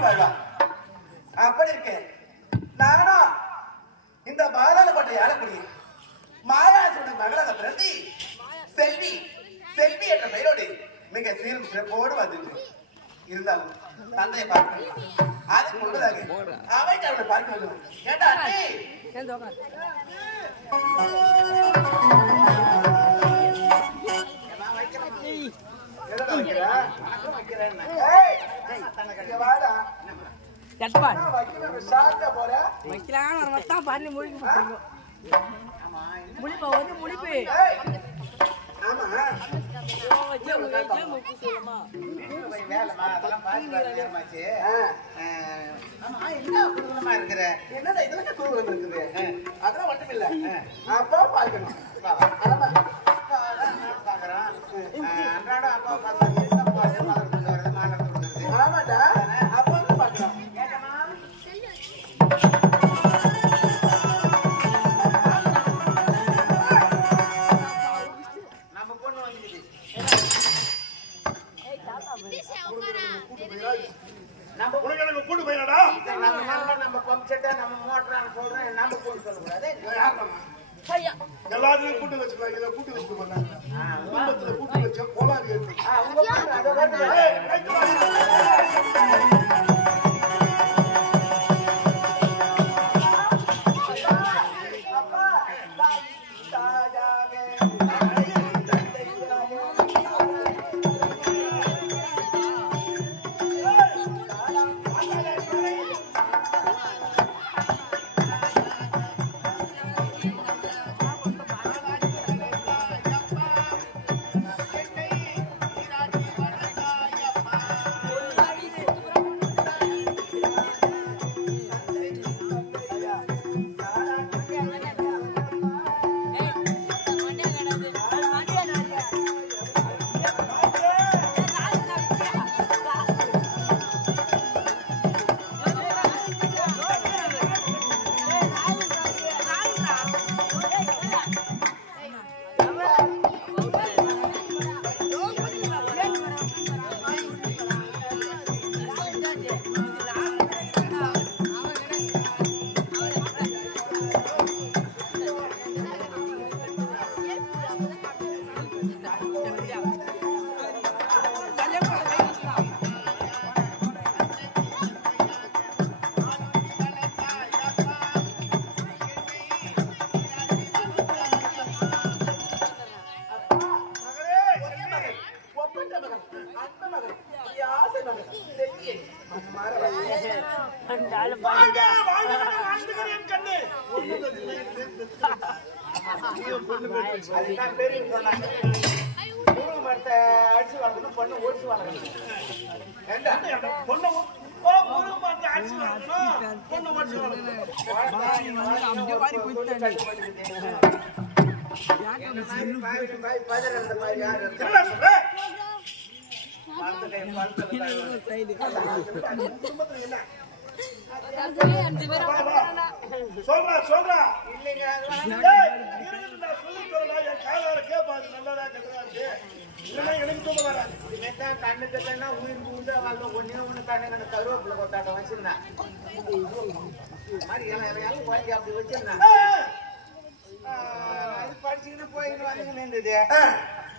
ஓடி வாழ்வா. அப்படி இருக்கு நானும் இந்த பாதாளப்பட்டை ஆளக்கூடிய மாயாசுடன் மகளாக பிறந்து செல்வி செல்வி என்ற பெயரோடு மிக சீரும் சிறப்போடு வந்துட்டு இருந்தாலும் தந்தையை பார்க்க அதுக்கு முன்பதாக அவைக்கு அவனை பார்க்க வேண்டும். ஏண்டா எல்லாத்தையும் கூட்டு வச்சுக்கலாம். இதை கூட்டு வச்சுக்க மாட்டாங்க. குடும்பத்துல கூட்டு வச்ச கோளாறு இருக்கு.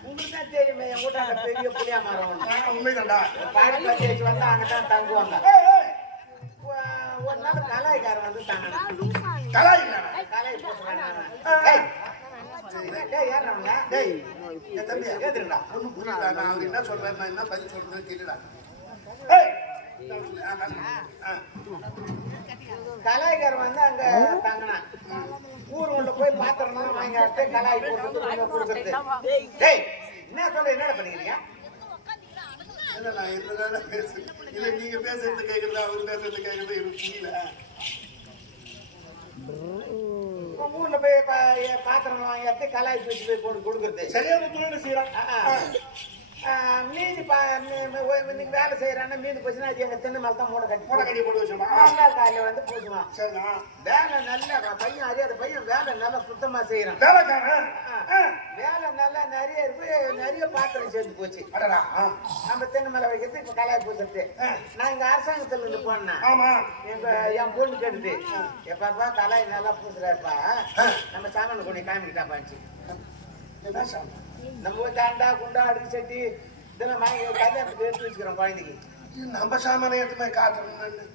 உங்களுக்கு தெரியுமே ஊட்டாங்க பெரிய புளியா மரம் உண்மைதான்டா பாடி பத்தி வச்சு வந்தா அங்கதான் தங்குவாங்க ஒரு நாள் கலாய்க்காரன் வந்து தாங்க கலாய் போட்டுறாங்க என்ன சொல்றேன் என்ன பதில் சொல்றது தெரியல கலாய்க்காரன் வந்து அங்க தங்கினான் ஊர் உள்ள போய் பாத்திரமா வாங்கி அடுத்து கலாய் போட்டு கொடுக்குறது என்ன சொல்ற என்னடா பண்ணிக்கிறீங்க நீங்க பேசுறது கேட்கறது அவரு பேசுறது கேட்கறது எனக்கு புரியல ஊர்ல போய் பாத்திரம் வாங்கி அடுத்து கலாய் வச்சு போய் போட்டு கொடுக்குறது சரியான தொழில் செய்யறான் மீதி இன்னைக்கு வேலை செய்யறான்னா மீதி போச்சுன்னா அது எங்க தென்னை மேல தான் மூடை கட்டி போட்டு வச்சுமா காலையில வந்து போடுவான். சரிண்ணா. வேலை நல்ல பையன் அறியாத பையன் வேலை நல்லா சுத்தமா செய்யறான். வேலை நல்லா நிறைய இருக்கு. நிறைய பாத்திரம் சேர்ந்து போச்சு. நம்ம தென்னை மேல வைக்கிறது இப்ப கலாய் பூசத்து. நான் இங்க அரசாங்கத்துல இருந்து போனேன். என் பொண்ணு கேட்டுது எப்பப்பா கலாய் நல்லா பூசுறாருப்பா நம்ம சாமான கொண்டு காமிக்கிட்டா பாச்சு. நம்ம தாண்டா குண்டா அடுக்கு சட்டி இதெல்லாம் வாங்கி கல்யாணத்துக்கு எடுத்து வச்சுக்கிறோம் குழந்தைக்கு. நம்ம சாமான எடுத்து போய் காட்டுறோம்.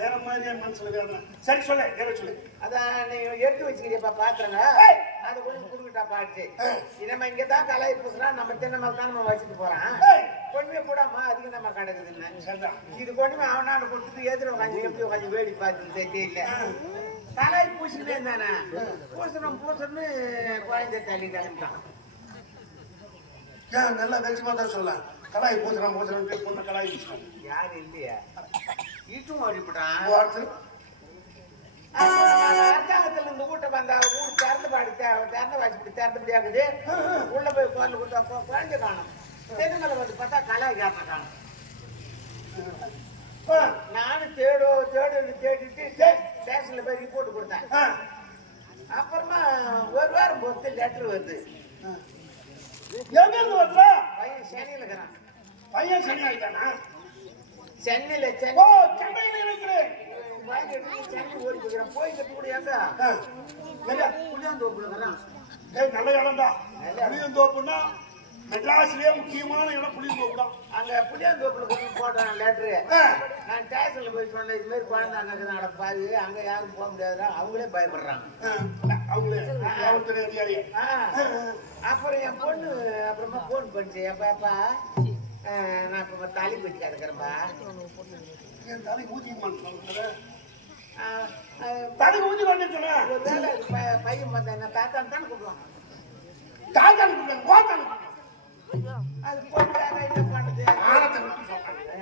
வேற மாதிரியே மனசுல வேணும். சரி சொல்லு வேற சொல்லு. அதான் நீங்க எடுத்து வச்சுக்கிறியப்பா பாத்துறங்க அது கொஞ்சம் குடுக்கிட்டா பாட்டு. நம்ம இங்கதான் கலாய் பூசுறா நம்ம தென்னை மேல தான் நம்ம வச்சுட்டு போறான். கொண்டுமே கூடாமா அதுக்கு நம்ம கிடக்குது இல்லை. இது கொண்டுமே அவனாண்டு கொடுத்துட்டு எதிர உட்காந்து எப்படி உட்காந்து வேடி பார்த்து தெரியல. கலாய் பூசினே தானே பூசணும் பூசணும்னு குழந்தை தள்ளி கிளம்பிட்டான். ஏன் நல்லா வெளிச்சமா தான் சொல்லலாம். கலாய் பூசணும் பூசணும் பொண்ணு கலாய் பூசணும் யாரு இல்லையா இட்டும் ஓடிவிட்டான். அரசாங்கத்துல இருந்து வீட்டை வந்தா வீடு திறந்து பாடி திறந்த வாசிப்படி திறந்தபடி ஆகுது. உள்ள போய் குரல் கொடுத்தா குழந்தை காணும். தென்னை வந்து பார்த்தா கலாய் காரணம் காணும். நானும் தேடிட்டு ஸ்டேஷன்ல போய் ரிப்போர்ட் கொடுத்தேன். அப்புறமா ஒரு வாரம் பொறுத்து லெட்டர் வருது. பையன் சென்னையில இருக்கிறான். பையன் சென்னை ஆயிட்டானா? சென்னையில சென்னை ஓடி போய்க்கிறேன். போய்கிட்டு கூட புளியாந்தோப்புல இருக்கிறான். நல்ல இடம் தான். புளியந்தோப்புன்னா மெட்ராஸ்லயே முக்கியமான இடம் புளியந்தோப்பு தான். அங்க புளியாந்தோப்புல போட்டேன் லெட்டரு. நான் ஸ்டேஷன்ல போய் சொன்னேன் இது மாதிரி குழந்தை அங்க பாரு அங்க யாரும் போக முடியாதுடா. அவங்களே பயப்படுறாங்க. அப்புறம் என் பொண்ணு அப்புறமா போன் பண்ணிச்சு எப்பா நான் இப்ப தாலி கட்டி கிடக்குறேன்பா. தலை ஊதி தலை ஊதி பையன் பார்த்தா என்ன தாத்தான்னு தானே கூப்பிடுவான். அது போட்டாங்க என்ன பண்ணுது.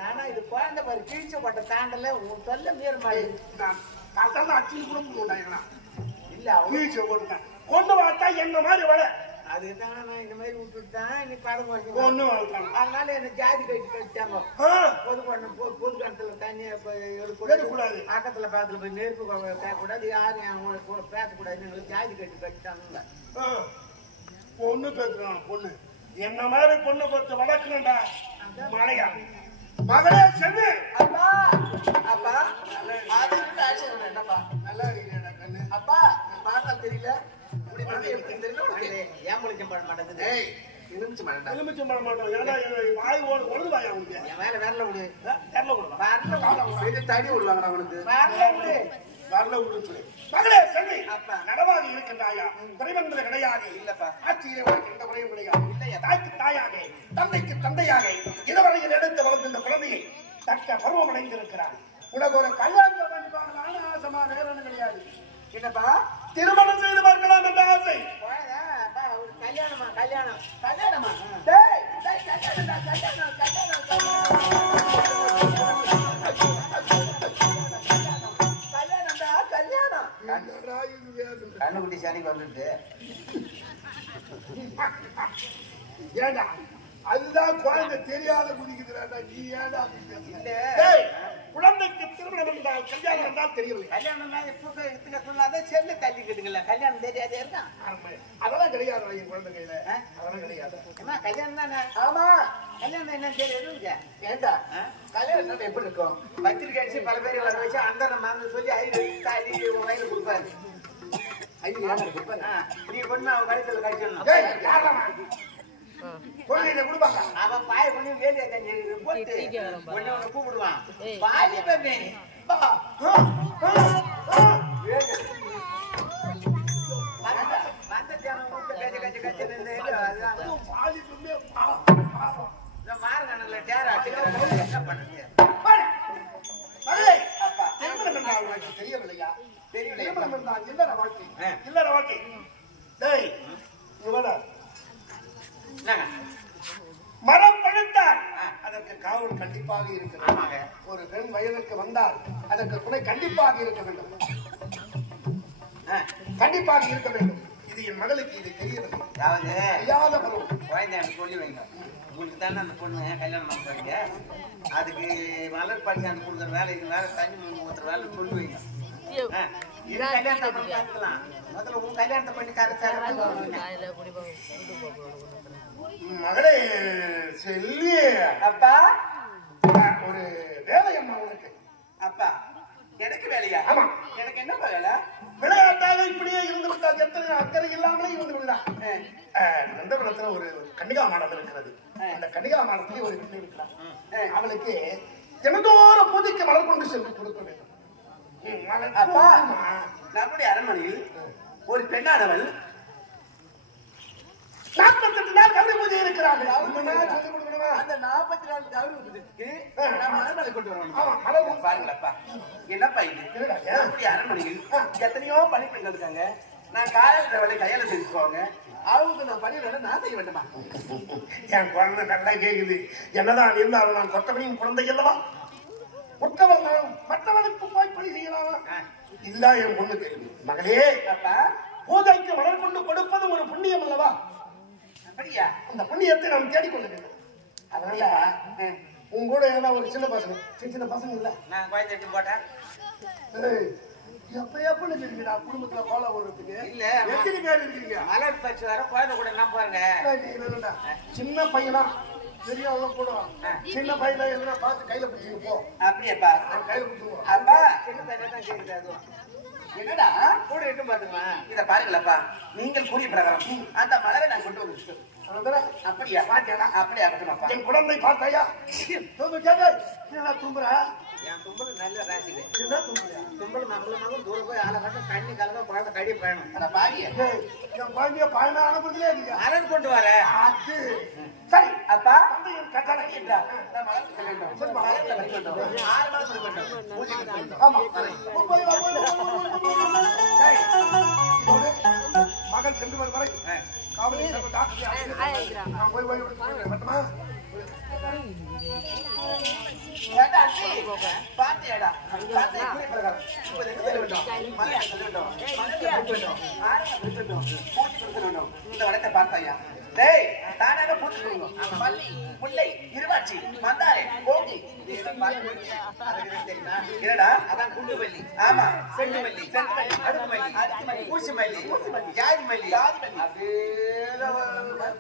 ஆனா இது குழந்தை பாரு கிழிச்சப்பட்ட தாண்டல உன் சொல்ல மீற மாதிரி அச்சு கூட இல்ல அவங்க கொண்டு வளர்த்தா என்ன மாதிரி வள. அதுதான் நான் இந்த மாதிரி விட்டுட்டான். நீ படம் ஒண்ணு வளர்த்தாங்க. அதனால என்ன ஜாதி கட்டிட்டாங்க. பொது கணத்துல தண்ணியை எடுக்கக்கூடாது. ஆக்கத்துல பாத்துல போய் நெருப்பு பேசக்கூடாது. யாரும் பேசக்கூடாது. எங்களுக்கு ஜாதி கட்டிட்டாங்க. பொண்ணு பேசுறான். பொண்ணு என்ன மாதிரி பொண்ணு பார்த்து வளர்க்கணும்டா. மழையா மகளே செல்வி. அப்பா அப்பா என்னப்பா நல்லா இருக்கீங்க கண்ணு. அப்பா பார்த்தா தெரியல. ஏன் முழிச்சம் பட மாட்டேங்குது. எலுமிச்சம் பட மாட்டோம். ஏன்னா வாய் ஒழுது வாயா உனக்கு. என் மேல விரல விடு. விரல விடுவா. தடி விடுவாங்கடா உனக்கு. வரல விடு சொல்லி. மகளே செல்வி நடவாக இருக்கின்றாயா? குறைவென்பது கிடையாது. இல்லப்பா ஆட்சியிலே உனக்கு எந்த குறையும் கிடையாது. இல்லையா தாய்க்கு தாயாக தந்தைக்கு தந்தையாக இதுவரையில் எடுத்து வளர்ந்த இந்த குழந்தையை தக்க பருவம் அடைந்திருக்கிறார். உனக்கு ஒரு கல்யாணம் பண்ணிப்பாங்க ஆசமா வேற ஒன்றும் கிடையாது. என்னப்பா திருமணம் செய்து பார்க்கலாம் என்ற ஆசை. கல்யாணமா கல்யாணம் கல்யாணமா கண்ணுக்குட்டி சனிக்கு வந்துட்டு ஏண்டா அதுதான் குழந்தை தெரியாத குதிக்குதுடா. நீ ஏண்டா குழந்தைக்கு திருமணம் என்றால் கல்யாணம் என்றால் தெரியவில்லை. கல்யாணம் சொல்லாத செல்லு தள்ளிக்கிட்டுங்களா. கல்யாணம் தெரியாதே இருக்கான். அதெல்லாம் கிடையாது என் குழந்தை கையில. அதெல்லாம் கிடையாது. கல்யாணம் தானே. ஆமா கல்யாணம் என்ன தெரியாது. ஏண்டா கல்யாணம் எப்படி இருக்கும்? பத்திரிக்கை அடிச்சு பல பேரை வர வச்சு அந்த நம்ம சொல்லி ஐந்து தாலி வயல கொடுப்பாரு. நீ பொண்ணு அவன் கழுத்துல கழிச்சணும். அவன் பாய பண்ணி வேலையை தண்ணி போட்டு ஒண்ணு ஒண்ணு கூப்பிடுவான். பாலி பண்ணி வந்த ஜனம் கச்ச கச்ச கச்ச மாறுகானல டேர ஆட்டுக்கிறாங்க. என்ன பண்ணுது? தெரியவில்லையா? தெரியல. இல்லற வாழ்க்கை இல்லற வாழ்க்கை. மரம் பழுத்தால் அதற்கு காவல் கண்டிப்பாக இருக்கிறது. ஒரு பெண் வயதுக்கு வந்தால் அதற்கு துணை கண்டிப்பாக இருக்க வேண்டும். கண்டிப்பாக இருக்க வேண்டும். இது என் மகளுக்கு இது தெரியவில்லை. அதாவது தெரியாத பருவம். குழந்தை சொல்லி வைங்க. உங்களுக்கு தானே அந்த பொண்ணு கல்யாணம் பண்ண போறீங்க. அதுக்கு மலர் பரிசான் கொடுக்குற வேலை இது வேற தண்ணி ஊற்றுற வேலை சொல்லுவீங்க. இது கல்யாணத்தை பண்ணி பார்த்துக்கலாம். முதல்ல உன் கல்யாணத்தை பண்ணி மகளே செல்லி, அப்பா ஒரு வேலை அம்மா உனக்கு. அப்பா எனக்கு வேலையா? ஆமா. எனக்கு என்னப்பா வேலை? விளையாட்டாக இப்படியே இருந்து விட்டால் எத்தனை அக்கறை இல்லாமலே இருந்து விடலாம். நந்தபுரத்துல ஒரு கன்னிகா மாடம் இருக்கிறது. அந்த கன்னிகா மாடத்திலே ஒரு பெண் இருக்கிறார். அவளுக்கு தினந்தோற பூஜைக்கு மலர் கொண்டு சென்று கொடுக்க வேண்டும். அப்பா நம்முடைய அரண்மனையில் ஒரு பெண்ணானவள் 48 நாள் கௌரி பூஜை இருக்கிறார்கள். அந்த 44 கௌரி பூஜைக்கு நம்ம அரண்மனை கொண்டு வரணும். மலர் பாருங்களப்பா, என்னப்பா இது? நம்முடைய அரண்மனையில் எத்தனையோ பணிப்பெண்கள் இருக்காங்க. நான் காலையில் வேலை கையால செஞ்சுக்கோங்க. அவங்களுக்கு நான் பணி வேலை நான் செய்ய வேண்டுமா? என் குழந்தை நல்லா கேக்குது. என்னதான் இருந்தாலும் நான் கொத்தவனின் குழந்தை அல்லவா? உற்றவள் மற்றவனுக்கு போய் பணி செய்யலாமா? இல்ல என் பொண்ணு கேள்வி. மகளே, அப்பா பூஜைக்கு மலர் கொண்டு கொடுப்பதும் ஒரு புண்ணியம் அல்லவா? அப்படியா? அந்த புண்ணியத்தை நாம் தேடிக்கொள்ள வேண்டும். அதனால உங்க கூட ஏன்னா ஒரு சின்ன பசங்க சின்ன பசங்க இல்ல, நான் கோயில் தட்டு போட்டேன். எப்ப எப்பன்னு இருக்கீங்க குடும்பத்துல கோலம் ஓடுறதுக்கு? இல்ல, எத்தனை பேர் இருக்கீங்க? மலர் பரிசு வர கோயில கூட என்ன பாருங்க. சின்ன பையனா பெரியவங்க கூட சின்ன பையனா எதுனா பார்த்து கையில பிடிச்சிட்டு போ. அப்படியாப்பா? கையில பிடிச்சிருவோம். அப்பா சின்ன பையனா தான் கேக்குது. அதுவும் என்னடா கூட இட்டு பாத்துமா. இத பாருங்களப்பா, நீங்கள் கூறிய பிரகாரம் அந்த மலரை நான் கொண்டு வந்து அப்படியா? அப்படியே ஆகட்டும்ப்பா. என் குழந்தை பார்த்தாயா? தும்புறா என் தும்பல் நல்ல ராசிக்கு. என்ன தும்புறியா? தும்பல் மங்களமாக தூரம் போய் ஆளை கட்ட தண்ணி கலக்க குழந்தை கடி பயணம். அந்த பாவிய என் குழந்தைய பயணம் அனுப்புறதுலே இல்லையா? மலர் கொண்டு வர. அது சரி அப்பா. தந்தையின் கட்டளை என்றா நான் மலர் சொல்ல வேண்டும். மலர்ல வர வேண்டும். 6 மலர் சொல்ல வேண்டும். பூஜை பண்ண வேண்டும். ஆமா. மகள் சென்று வரும் வரை காவலி டாக்டர் போய் மட்டுமா ஏடா அண்ணி பாத்தியாடா பாத்தியா கூறிய பிரகாரம் இப்போது என்ன செய்ய வேண்டும்? மலர் சொல்ல வேண்டும். மலர்ல வைக்க வேண்டும். 6 மலர் வேண்டும். பூஜை கொடுக்க வேண்டும். இந்த வடத்தை பார்த்தாயா? டேய் தானாக பூஜை செய்யணும். மல்லி, முல்லை, இருவாச்சி, மந்தாரை, கோங்கி என்னடா? அதான் குண்டு மல்லி. ஆமா. செண்டு மல்லி, அடுக்கு மல்லி, ஊசி மல்லி, ஜாதி மல்லி. அப்படியே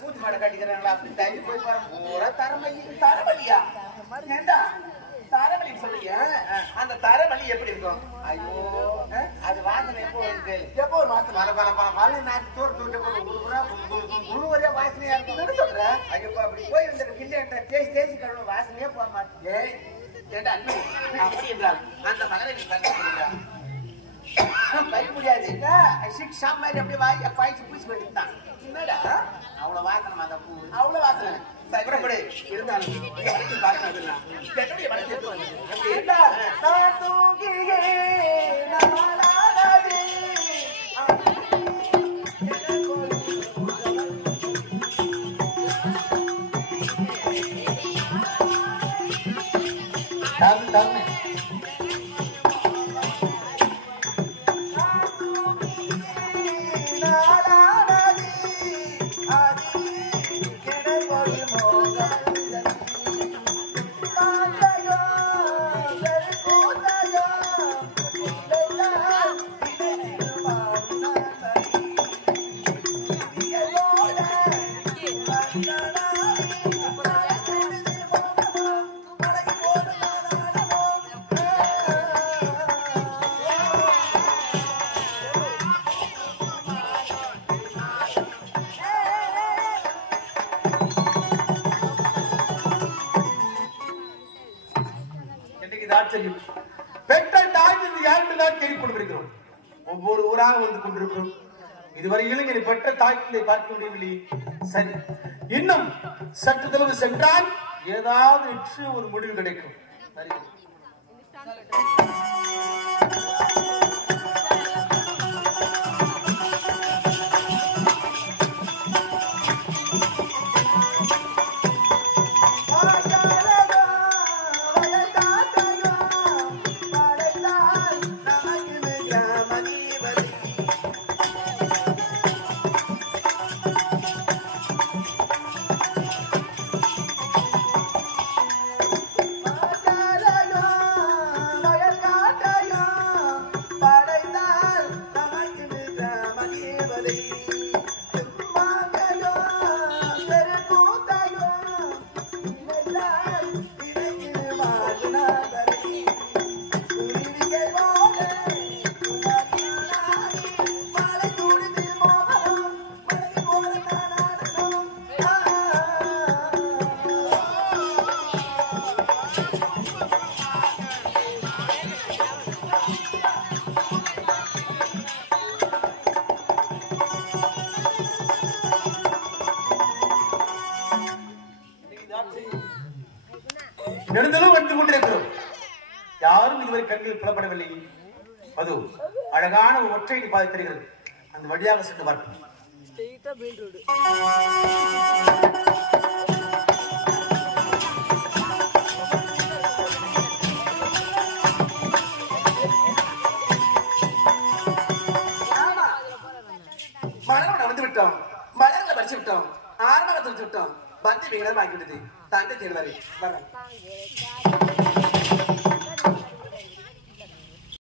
பூச்சி மாடை கட்டிக்கிறாங்களா? அப்படி தள்ளி போய் பாரு பூரா தரமல்லி. தரமல்லியா? ஏண்டா தரமல்லி சொல்றீங்க? அந்த தரமல்லி எப்படி இருக்கும்? ஐயோ, அது வாசனை எப்போ இருக்கு? எப்போ ஒரு மாசம் பல பல பல பல நாட்டு தோறு தூட்டு போட்டு குடுக்குறா முழு ஒரே வாசனையா இருக்கும். சொல்ற? ஐயோ, அப்படி போய் இந்த கில்ல தேய்ச்சி கழுவ வாசனையே போக மாட்டேன். ஏண்டா அண்ணி அப்படி என்றால் அந்த மலரை நீ பறிக்க பறிக்க முடியாது. சிக்ஷா மாதிரி அப்படியே வாங்கி பாய்ச்சி பூச்சி பண்ணிட்டான். என்னடா அவ்வளவு வாசனை அந்த பூ. அவ்வளவு வாசனை. சைபரப்படி இருந்தாலும் என்னுடைய மனசு ஏண்டா நான் தூங்கியே நாளானது தண்ணி பெற்றால் தாய் என்று யாருடன் கேள்விப்பட்டிருக்கிறோம். ஒவ்வொரு ஊராக வந்து கொண்டிருக்கிறோம். இதுவரையிலும் என்னை பெற்ற தாய்க்குள்ளே பார்க்க முடியவில்லை. சரி, இன்னும் சற்று தொலைவு சென்றால் ஏதாவது ஒரு முடிவு கிடைக்கும். சரி. நெடுந்தலும் வந்து கொண்டிருக்கிறோம். யாரும் இதுவரை கண்களில் புலப்படவில்லை. அது அழகான ஒற்றை பாதை தெரிகிறது. அந்த வழியாக சென்று பார்ப்போம். மலர்களை வந்து விட்டோம், மலர்களை பறிச்சு விட்டோம், ஆரம்பத்தை வச்சு விட்டோம். பந்தி விகடம் ஆக்கிவிட்டது. தந்தை தேடுவாரு.